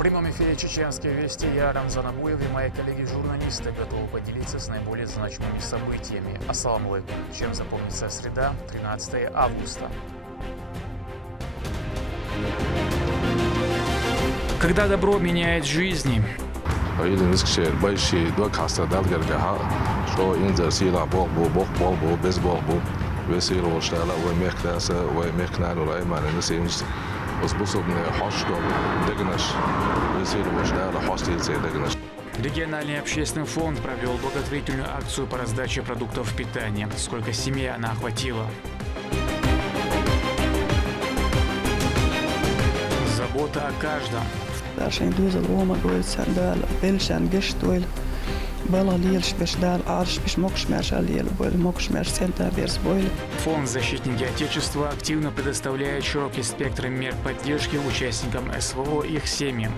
прямом эфире «Чеченские вести». Я Рамзан Абуев и мои коллеги-журналисты готовы поделиться с наиболее значимыми событиями. Ассаламу алейкум. Чем запомнится среда, 13 августа. Когда добро меняет жизни. Региональный общественный фонд провел благотворительную акцию по раздаче продуктов питания. Сколько семей она охватила? Забота о каждом. Фонд «Защитники Отечества» активно предоставляет широкий спектр мер поддержки участникам СВО и их семьям.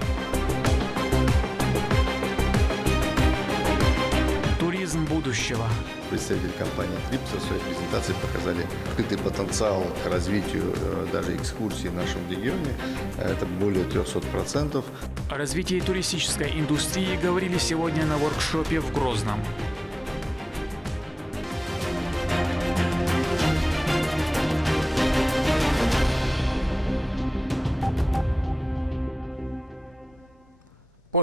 Туризм будущего. Представители компании «Трипса» в своей презентации показали открытый потенциал к развитию даже экскурсий в нашем регионе. Это более 300%. О развитии туристической индустрии говорили сегодня на воркшопе в Грозном.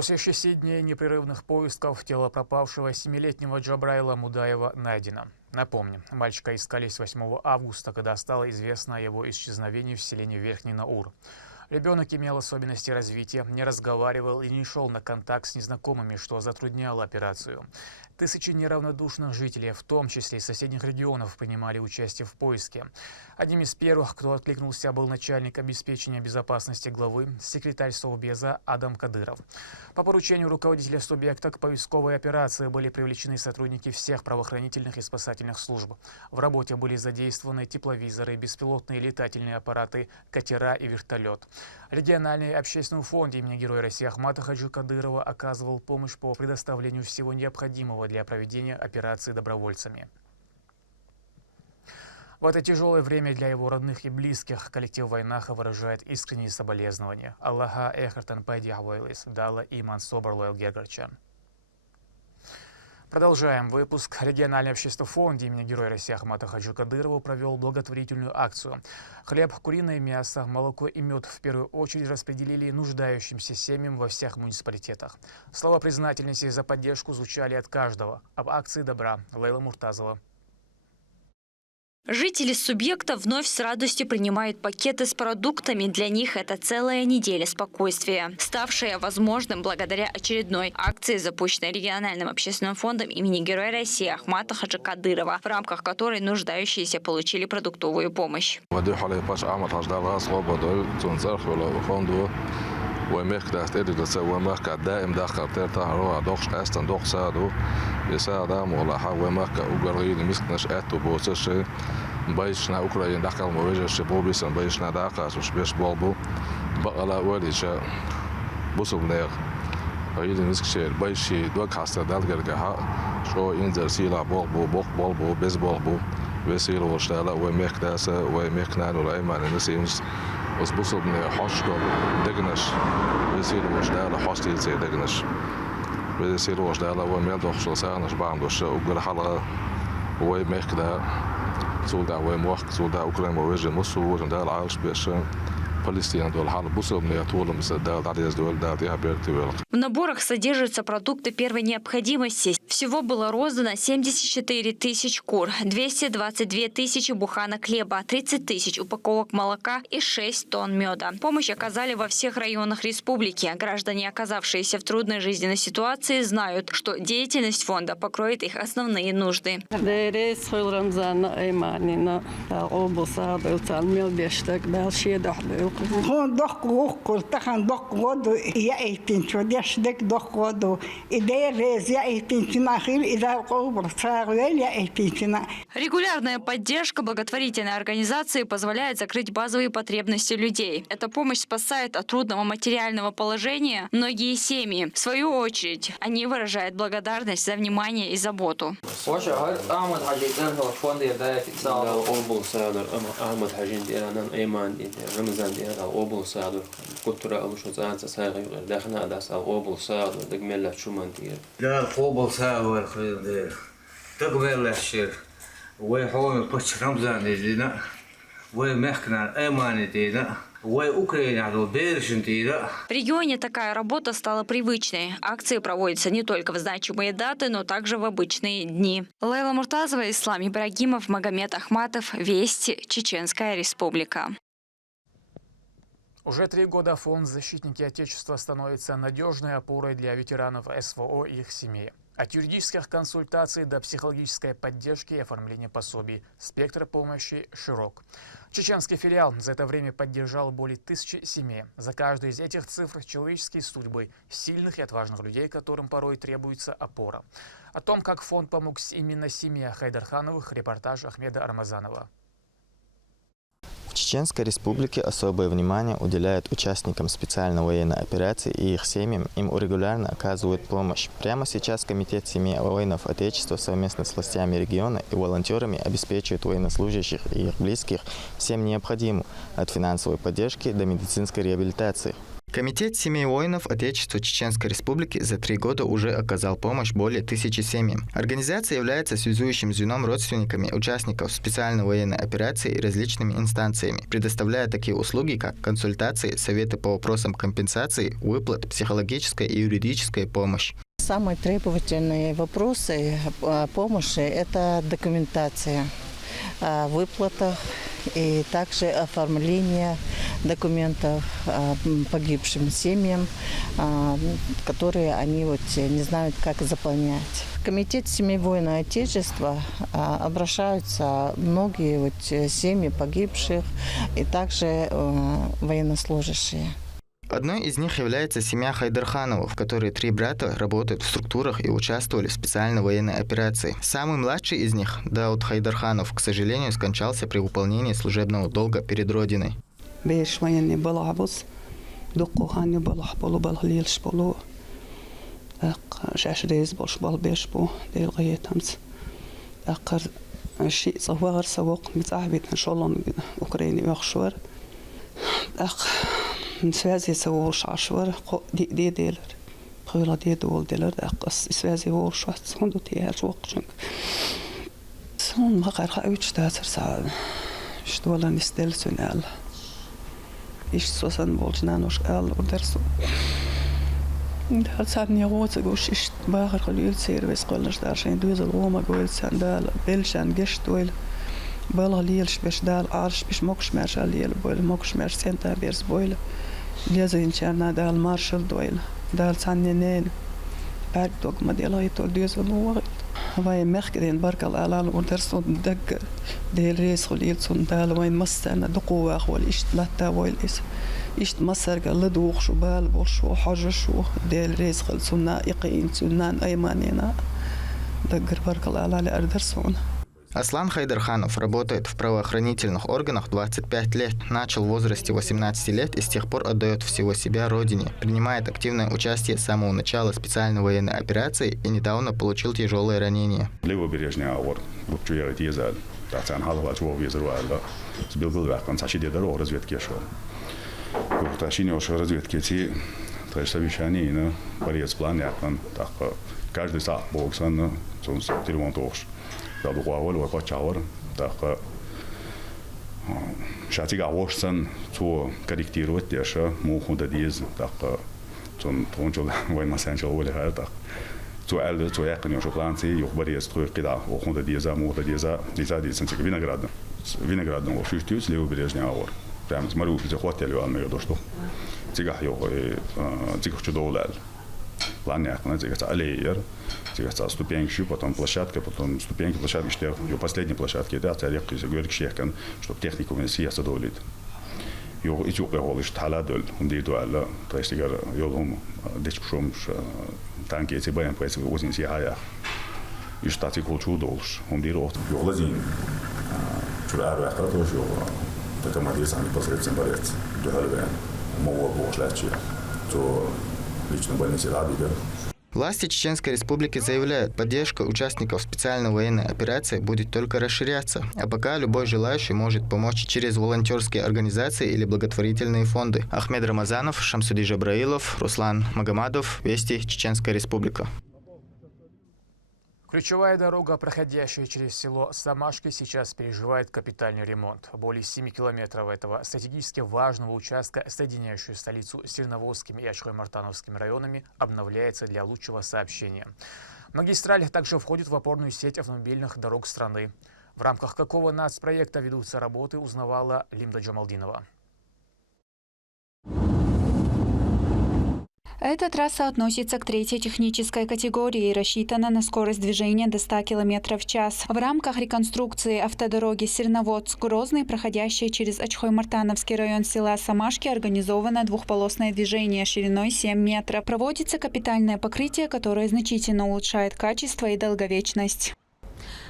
После 6 дней непрерывных поисков тело пропавшего 7-летнего Джабраила Мудаева найдено. Напомним, мальчика искали с 8 августа, когда стало известно о его исчезновении в селении Верхний Наур. Ребенок имел особенности развития, не разговаривал и не шел на контакт с незнакомыми, что затрудняло операцию. Тысячи неравнодушных жителей, в том числе и соседних регионов, принимали участие в поиске. Одним из первых, кто откликнулся, был начальник обеспечения безопасности главы, секретарь Совбеза Адам Кадыров. По поручению руководителя субъекта к поисковой операции были привлечены сотрудники всех правоохранительных и спасательных служб. В работе были задействованы тепловизоры, беспилотные летательные аппараты, катера и вертолет. Региональный общественный фонд имени Героя России Ахмата Хаджи Кадырова оказывал помощь по предоставлению всего необходимого для проведения операции добровольцами. В это тяжелое время для его родных и близких коллектив Вайнаха выражает искренние соболезнования. Аллаха эхартан пайдиахвайлис, дала иман собарлойл гергарчан. Продолжаем выпуск. Региональный общественный фонд имени Героя России Ахмата Хаджи Кадырова провел благотворительную акцию. Хлеб, куриное мясо, молоко и мед в первую очередь распределили нуждающимся семьям во всех муниципалитетах. Слова признательности за поддержку звучали от каждого. Об акции добра. Лейла Муртазова. Жители субъекта вновь с радостью принимают пакеты с продуктами. Для них это целая неделя спокойствия, ставшая возможным благодаря очередной акции, запущенной региональным общественным фондом имени Героя России Ахмата Хаджи Кадырова, в рамках которой нуждающиеся получили продуктовую помощь. بايشنا أوكرانيا دخل موجة شبوبيس بايشنا داقة وشبيش بولبو بقى لا ولي شا بوسو بنير هيدي مسكشير بايشي دوك حاسة دالجر جها شو إنزل سيلا بولبو بولبو بيز بولبو وسيل وشتالا وميك داسة وميك نانو لايمان نسيمس بس بوسو بنير حشكو دقنش وسيل وشتالا حشتيل سي دقنش وسيل وشتالا وميل دوخشل سانش باندوش وقر حلقة وميك دا سولدا وموخ سولدا أوكرانيا موجة مصر وجندال عايش بيش Палестина дол хал бусом не отволом с дал дол дал я бертивел. В наборах содержатся продукты первой необходимости. Всего было роздано 74 тысяч кур, 222 тысячи буханок хлеба, 30 тысяч упаковок молока и 6 тонн меда. Помощь оказали во всех районах республики. Граждане, оказавшиеся в трудной жизненной ситуации, знают, что деятельность фонда покроет их основные нужды. Регулярная поддержка благотворительной организации позволяет закрыть базовые потребности людей. Эта помощь спасает от трудного материального положения многие семьи. В свою очередь, они выражают благодарность за внимание и заботу. ديال أوبل ساعدو كتر ألوش وزانت ساعي دخنا داس أوبل ساعدو دقمل شو من ديال لا أوبل ساعدو الخير ديال تقبل الشير ويحوم بتش رمضان دينا ومحكنا أيمان دينا وأوكرانيا до Бережентира. В регионе такая работа стала привычной. Акции проводятся не только в значимые даты, но также в обычные дни. Лейла Муртазова, Ислам Ибрагимов, Магомед Ахматов. Вести. Чеченская Республика. Уже 3 года фонд «Защитники Отечества» становится надежной опорой для ветеранов СВО и их семей. От юридических консультаций до психологической поддержки и оформления пособий. Спектр помощи широк. Чеченский филиал за это время поддержал более 1000 семей. За каждой из этих цифр человеческие судьбы сильных и отважных людей, которым порой требуется опора. О том, как фонд помог именно семье Хайдархановых, репортаж Ахмеда Армазанова. В Чеченской Республике особое внимание уделяют участникам специальной военной операции и их семьям. Им регулярно оказывают помощь. Прямо сейчас Комитет семей воинов Отечества совместно с властями региона и волонтерами обеспечивает военнослужащих и их близких всем необходимым от финансовой поддержки до медицинской реабилитации. Комитет семей воинов Отечества Чеченской Республики за 3 года уже оказал помощь более 1000 семьям. Организация является связующим звеном родственниками участников специальной военной операции и различными инстанциями, предоставляя такие услуги, как консультации, советы по вопросам компенсации, выплат, психологическая и юридическая помощь. Самые требовательные вопросы помощи – это документация о выплатах и также оформление документов погибшим семьям, которые они не знают, как заполнять. В Комитет семей воинов Отечества обращаются многие семьи погибших и также военнослужащие. Одной из них является семья Хайдархановых, в которой 3 брата работают в структурах и участвовали в специальной военной операции. Самый младший из них, Дауд Хайдарханов, к сожалению, скончался при выполнении служебного долга перед Родиной. связи с Волшашвар, де делер. Хойла де дол делер, акас связи Волшаш, он тут я жокчик. Сон ما قرخ اوش تاثر سال. что ولا نستل سنال. إيش سوسن بولجنا نوش قال ودرسو. ده سادني غوت قوش إيش باخر قليل سير بس قلناش دارشين دوز الغوما قول سندال بلشان قشت ويل. بالا ليلش بش دال عارش بش موكش مارش ليل بويل موكش مارش سنتا بيرس بويل. لازم شارنا دال مارشل دويل. دال سانينين. بعد دوغ ما ديلا يتول دوز الغوما. وين مخكرين برك الآلال ودرسون دق ديل ريس خليل سون دال وين مستنا دقوا أخوال إيش لا ويل إيش مصر قال دوغ شو بال بوش وحاجة شو ديل ريس خل سنا يقين سنان أيماننا دقر برك الآلال أردرسون. Аслан Хайдарханов работает в правоохранительных органах 25 лет, начал в возрасте 18 лет и с тех пор отдает всего себя родине, принимает активное участие с самого начала специальной военной операции и недавно получил тяжелое ранение. Да дугавол ва пачавар так шатига вошсан то корректировать деша мухуда диз так тон тончол война сенчол вол хар так то аль то якни ошо планци юхбари строй кида вохуда диза мухуда диза диза виноградный во шустюс левобережный авор прямо смотрю где хотели он мне дошло тига ё тига чудовлал план якна тига аллеер ступеньки, потом площадка, потом ступеньки, площадки, что ее последней площадки, да, это река, говорит, чтобы технику не съесть долит. Его и чук его лишь таладол, он дедуально, то есть я его дискушом танки эти боем по этим очень сяя. И штаты культуру долж, он дерут. Его лазин, чура арваха тоже его, так мы здесь они посредством борец, до халвен, мова бошлячи, то лично больницы радига. Власти Чеченской Республики заявляют, поддержка участников специальной военной операции будет только расширяться, а пока любой желающий может помочь через волонтерские организации или благотворительные фонды. Ахмед Рамазанов, Шамсуди Джабраилов, Руслан Магомадов, Вести, Чеченская Республика. Ключевая дорога, проходящая через село Самашки, сейчас переживает капитальный ремонт. Более 7 километров этого стратегически важного участка, соединяющего столицу с Сирноводским и Ачхой-Мартановским районами, обновляется для лучшего сообщения. Магистраль также входит в опорную сеть автомобильных дорог страны. В рамках какого нацпроекта ведутся работы, узнавала Лимда Джамалдинова. Эта трасса относится к третьей технической категории и рассчитана на скорость движения до 100 км в час. В рамках реконструкции автодороги Сирноводск-Грозный, проходящей через Ачхой-Мартановский район села Самашки, организовано двухполосное движение шириной 7 метров. Проводится капитальное покрытие, которое значительно улучшает качество и долговечность.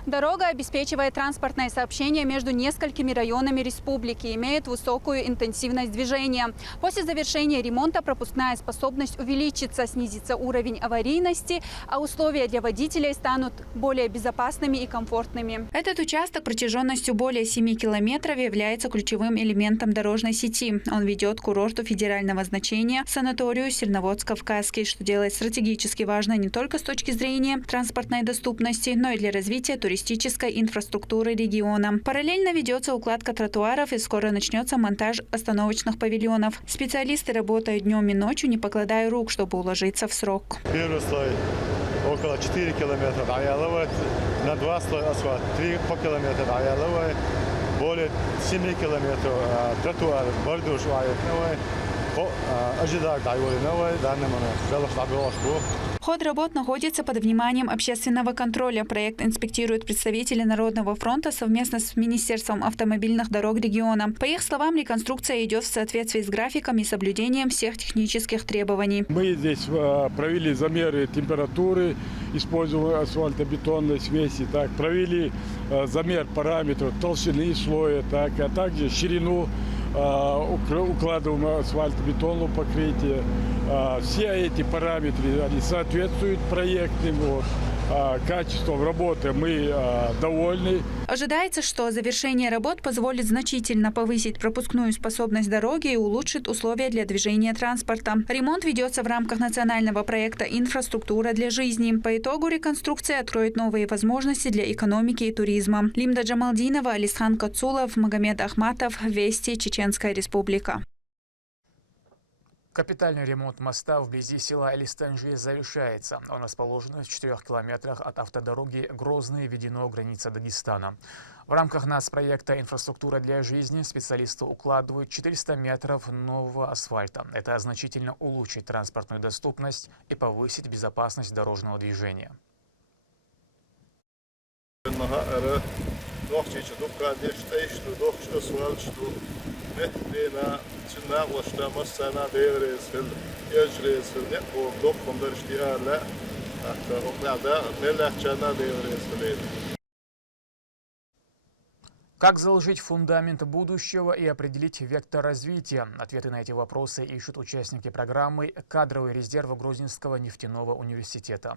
Дорога обеспечивает транспортное сообщение между несколькими районами республики, имеет высокую интенсивность движения. После завершения ремонта пропускная способность увеличится, снизится уровень аварийности, а условия для водителей станут более безопасными и комфортными. Этот участок протяженностью более 7 километров является ключевым элементом дорожной сети. Он ведет к курорту федерального значения, санаторию Сирноводск-Кавказский, что делает стратегически важно не только с точки зрения транспортной доступности, но и для развития туристической инфраструктуры региона. Параллельно ведется укладка тротуаров и скоро начнется монтаж остановочных павильонов. Специалисты работают днем и ночью, не покладая рук, чтобы уложиться в срок. Первый слой около 4 километра Аялова, на 2 слоя асфальт 3 по километру Аялова, более 7 километров тротуаров, бордюр Аялова, ожидать Аялова, данным Ход работ находится под вниманием общественного контроля. Проект инспектируют представители Народного фронта совместно с Министерством автомобильных дорог региона. По их словам, реконструкция идет в соответствии с графиком и соблюдением всех технических требований. Мы здесь провели замеры температуры, используя асфальтобетонной смеси, провели замер параметров толщины слоя, а также ширину, укладываем асфальтобетонное покрытие. Все эти параметры они соответствуют проектным. Качеством работы мы довольны. Ожидается, что завершение работ позволит значительно повысить пропускную способность дороги и улучшит условия для движения транспорта. Ремонт ведется в рамках национального проекта «Инфраструктура для жизни». По итогу реконструкция откроет новые возможности для экономики и туризма. Лимда Джамалдинова, Алисхан Кацулов, Магомед Ахматов, Вести, Чеченская Республика. Капитальный ремонт моста вблизи села Элистанжи завершается. Он расположен в 4 километрах от автодороги Грозный, введено граница Дагестана. В рамках нацпроекта «Инфраструктура для жизни» специалисты укладывают 400 метров нового асфальта. Это значительно улучшит транспортную доступность и повысит безопасность дорожного движения. Как заложить фундамент будущего и определить вектор развития? Ответы на эти вопросы ищут участники программы «Кадровый резерв Грозненского нефтяного университета».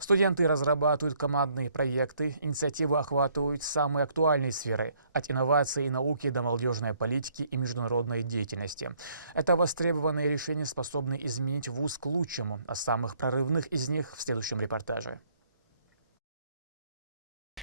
Студенты разрабатывают командные проекты, инициативы охватывают самые актуальные сферы – от инноваций и науки до молодежной политики и международной деятельности. Это востребованные решения способны изменить вуз к лучшему, а самых прорывных из них в следующем репортаже.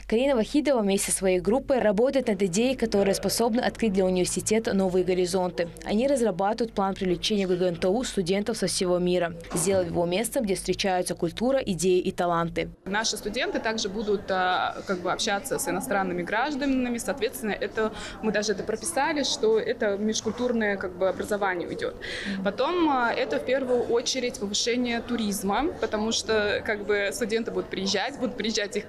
Карина Вахидова вместе со своей группой работает над идеей, которая способна открыть для университета новые горизонты. Они разрабатывают план привлечения в ГГНТУ студентов со всего мира, сделав его местом, где встречаются культура, идеи и таланты. Наши студенты также будут общаться с иностранными гражданами, соответственно, мы даже это прописали, что это межкультурное образование идет. Потом это в первую очередь повышение туризма, потому что студенты будут приезжать их,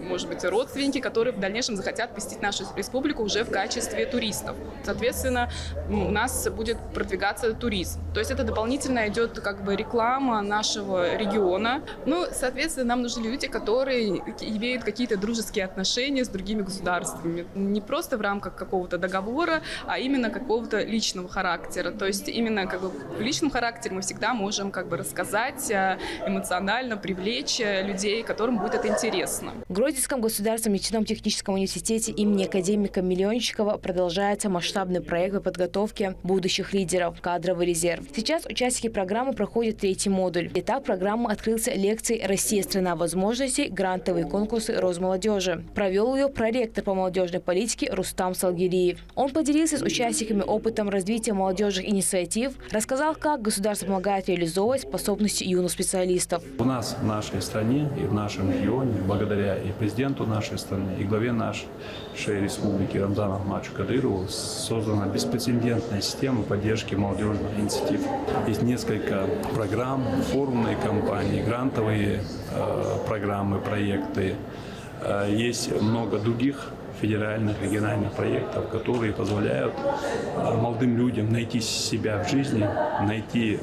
может быть, наши родственники, которые в дальнейшем захотят посетить нашу республику уже в качестве туристов. Соответственно, у нас будет продвигаться туризм. То есть это дополнительно идет как бы реклама нашего региона. Ну, соответственно, нам нужны люди, которые имеют какие-то дружеские отношения с другими государствами. Не просто в рамках какого-то договора, а именно какого-то личного характера. То есть именно как бы в личном характере мы всегда можем как бы рассказать, эмоционально привлечь людей, которым будет это интересно. В Гродненском государственном нефтяно-техническом университете имени академика Миллиончикова продолжается масштабный проект по подготовке будущих лидеров «Кадровый резерв». Сейчас участники программы проходят 3-й модуль. Этап программы открылся лекцией «Россия – страна возможностей. Грантовые конкурсы Росмолодежи». Провел ее проректор по молодежной политике Рустам Салгириев. Он поделился с участниками опытом развития молодежных инициатив, рассказал, как государство помогает реализовывать способности юных специалистов. У нас в нашей стране и в нашем регионе, благодаря и президенту нашей страны, и главе нашей республики Рамзану Ахматовичу Кадырову, создана беспрецедентная система поддержки молодежных инициатив. Есть несколько программ, форумные кампании, грантовые программы, проекты. Есть много других федеральных, региональных проектов, которые позволяют молодым людям найти себя в жизни, найти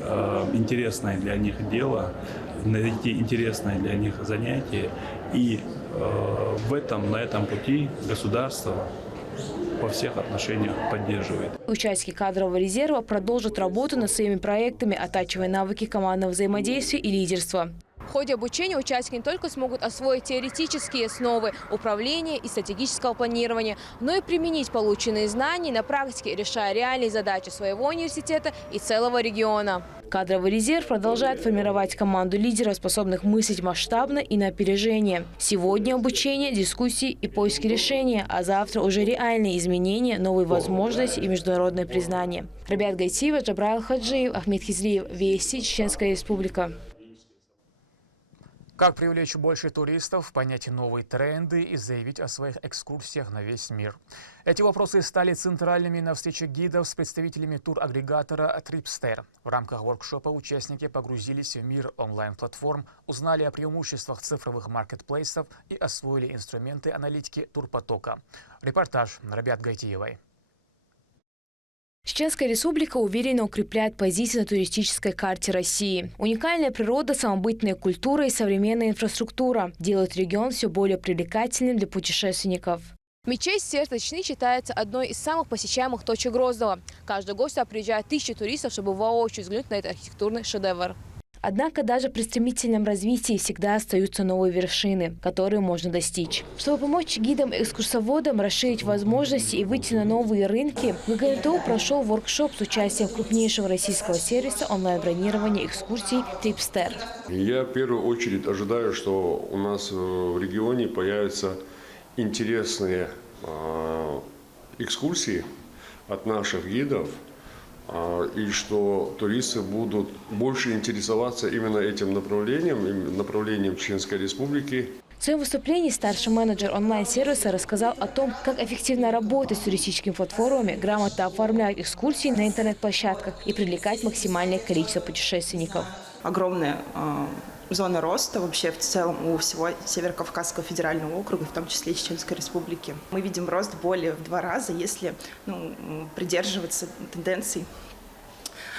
интересное для них дело, найти интересное для них занятие. И на этом пути государство во всех отношениях поддерживает. Участники кадрового резерва продолжат работу над своими проектами, оттачивая навыки командного взаимодействия и лидерства. В ходе обучения участники не только смогут освоить теоретические основы управления и стратегического планирования, но и применить полученные знания на практике, решая реальные задачи своего университета и целого региона. Кадровый резерв продолжает формировать команду лидеров, способных мыслить масштабно и на опережение. Сегодня обучение, дискуссии и поиски решения, а завтра уже реальные изменения, новые возможности и международное признание. Рабиат Гайтиева, Джабраил Хаджиев, Ахмед Хизлиев, Вести, Чеченская республика. Как привлечь больше туристов, понять новые тренды и заявить о своих экскурсиях на весь мир? Эти вопросы стали центральными на встрече гидов с представителями тур-агрегатора Tripster. В рамках воркшопа участники погрузились в мир онлайн-платформ, узнали о преимуществах цифровых маркетплейсов и освоили инструменты аналитики турпотока. Репортаж Рабиат Гайтиевой. Чеченская республика уверенно укрепляет позиции на туристической карте России. Уникальная природа, самобытная культура и современная инфраструктура делают регион все более привлекательным для путешественников. Мечеть сердца Чечни считается одной из самых посещаемых точек Грозного. Каждый год сюда приезжают тысячи туристов, чтобы воочию взглянуть на этот архитектурный шедевр. Однако даже при стремительном развитии всегда остаются новые вершины, которые можно достичь. Чтобы помочь гидам и экскурсоводам расширить возможности и выйти на новые рынки, ГГНТУ прошел воркшоп с участием крупнейшего российского сервиса онлайн-бронирования экскурсий Tripster. Я в первую очередь ожидаю, что у нас в регионе появятся интересные экскурсии от наших гидов, и что туристы будут больше интересоваться именно этим направлением Чеченской Республики. В своем выступлении старший менеджер онлайн-сервиса рассказал о том, как эффективно работать с туристическими платформами, грамотно оформлять экскурсии на интернет-площадках и привлекать максимальное количество путешественников. Огромная зона роста вообще в целом у всего Северо-Кавказского федерального округа, в том числе и Чеченской Республики. Мы видим рост более в 2 раза, если придерживаться тенденций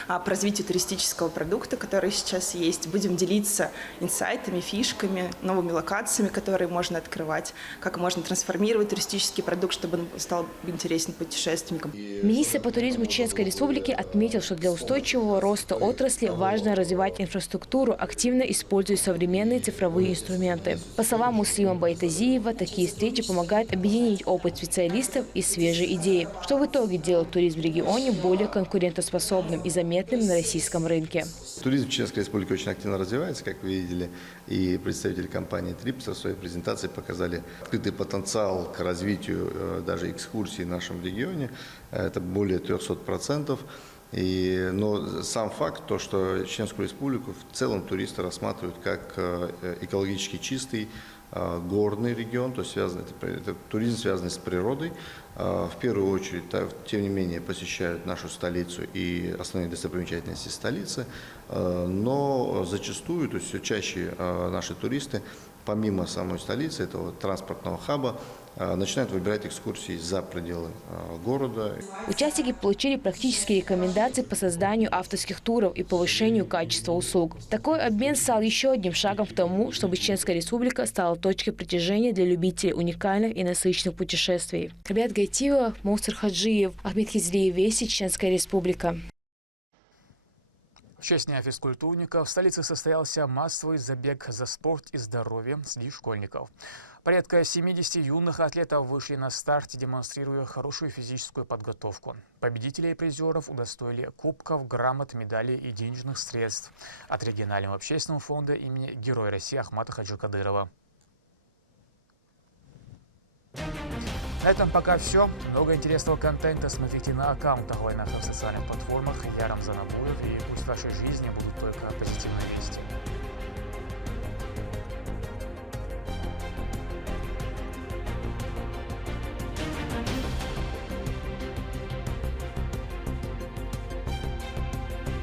по развитию туристического продукта, который сейчас есть. Будем делиться инсайтами, фишками, новыми локациями, которые можно открывать, как можно трансформировать туристический продукт, чтобы он стал интересен путешественникам. Министр по туризму Чеченской Республики отметил, что для устойчивого роста отрасли важно развивать инфраструктуру, активно используя современные цифровые инструменты. По словам Муслима Байтазиева, такие встречи помогают объединить опыт специалистов и свежие идеи, что в итоге делает туризм в регионе более конкурентоспособным и заметным на российском рынке. Туризм в Чеченской Республике очень активно развивается, как вы видели, и представители компании Tripster в своей презентации показали открытый потенциал к развитию даже экскурсий в нашем регионе. Это более 300%. Но сам факт, то, что Чеченскую Республику в целом туристы рассматривают как экологически чистый горный регион, то есть это туризм, связанный с природой. В первую очередь, тем не менее, посещают нашу столицу и основные достопримечательности столицы, но зачастую, то есть все чаще наши туристы помимо самой столицы, этого транспортного хаба, начинают выбирать экскурсии за пределы города. Участники получили практические рекомендации по созданию авторских туров и повышению качества услуг. Такой обмен стал еще одним шагом к тому, чтобы Чеченская Республика стала точкой притяжения для любителей уникальных и насыщенных путешествий. Рабиат Гайтиева, Моусер Хаджиев, Ахмед Хизлиев, Вести, Чеченская Республика. В честь Дня физкультурников в столице состоялся массовый забег за спорт и здоровье среди школьников. Порядка 70 юных атлетов вышли на старт, демонстрируя хорошую физическую подготовку. Победителей и призеров удостоили кубков, грамот, медалей и денежных средств от регионального общественного фонда имени Героя России Ахмата Хаджи Кадырова. На этом пока все. Много интересного контента смотрите на аккаунтах войнах и в социальных платформах. Я Рамзан Абуев, и пусть в вашей жизни будут только позитивные вести.